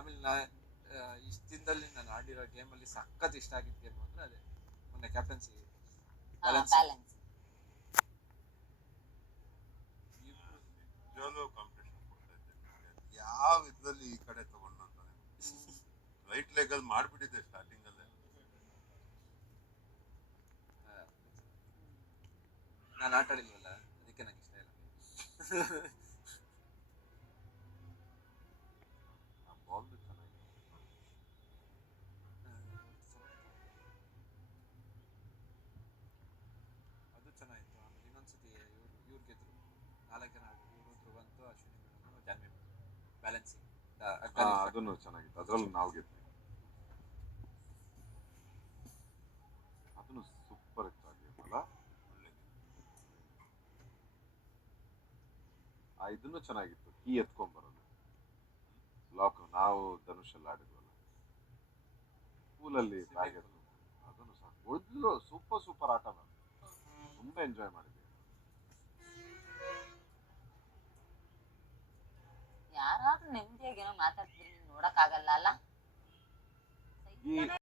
ಆಮೇಲೆ ಇಷ್ಟು ದಿನದಲ್ಲಿ ನಾನು ಆಡಿರೋ ಗೇಮಲ್ಲಿ ಸಖತ್ ಇಷ್ಟ ಆಗಿದ್ದ ಗೇಮ್ ಅಂದರೆ ಅದೇ ಮೊನ್ನೆ ಕ್ಯಾಪ್ಟನ್ಸಿ ಬ್ಯಾಲೆನ್ಸ್. ನಿಜವಾಗ್ಲೂ ಕಾಂಪಿಟೇಷನ್ ಕೊಡ್ತಾ ಇದ್ದೆ, ಯಾವ ಇದ್ರಲ್ಲಿ ಈ ಕಡೆ ತಗೊಂಡು ಅಂತಾನೆ ರೈಟ್ ಲೆಗ್ ಅಲ್ಲಿ ಮಾಡ್ಬಿಟ್ಟಿದ್ದೆ ಸ್ಟಾರ್ಟಿಂಗ್ ಅಲ್ಲೇ. ನಾನು ಆಟ ಆಡಿಲ್ವಲ್ಲ ಅದಕ್ಕೆ ನಂಗೆ ಇಷ್ಟ ಇಲ್ಲ. ಬಾಲ್ದು ಚೆನ್ನಾಗಿದೆ. ಅದು ಚೆನ್ನಾಗಿತ್ತು. ಆಮೇಲೆ ಇನ್ನೊಂದ್ಸತಿ ಇವ್ರು ಗೆದ್ರು 4 ಜನ ಆಡಿದ್ರು. ಇವರು ಧ್ರುವಂತು, ಅಶ್ವಿನಿ ಮೇಡಮ್, ಜಾನ್ವಿ ಬ್ಯಾಲೆನ್ಸಿಂಗ್. ಅದನ್ನು ಚೆನ್ನಾಗಿತ್ತು, ಅದ್ರಲ್ಲಿ ನಾವು ಗೆದ್ವಿ. ಅದನ್ನು ಸೂಪರ್ ಇತ್ತು ಆ ಗೇಮ್ ಅಲ್ಲ, ಒಳ್ಳೆ ಇದನ್ನು ಚೆನ್ನಾಗಿತ್ತು, ಕೀ ಎತ್ಕೊಂಡ್ಬರೋದು ಲಾಕ್. ನಾವು ಧನುಷಲ್ಲಿ ಆಡಿದ್ವಲ್ಲ ಸ್ಕೂಲಲ್ಲಿ ಬ್ಯಾಗ್ ಎತ್ಕೊಂಡು, ಅದನ್ನು ಸಾಕು. ಮೊದಲು ಸೂಪರ್ ಆಟ ನಾನು ತುಂಬಾ ಎಂಜಾಯ್ ಮಾಡಿದ್ದೆ. ಯಾರಾದ್ರೂ ನೆಮ್ಮದಿಯಾಗಿ ಏನೋ ಮಾತಾಡ್ತಿದ್ರೆ ನೋಡಕ್ ಆಗಲ್ಲ ಅಲ್ಲ.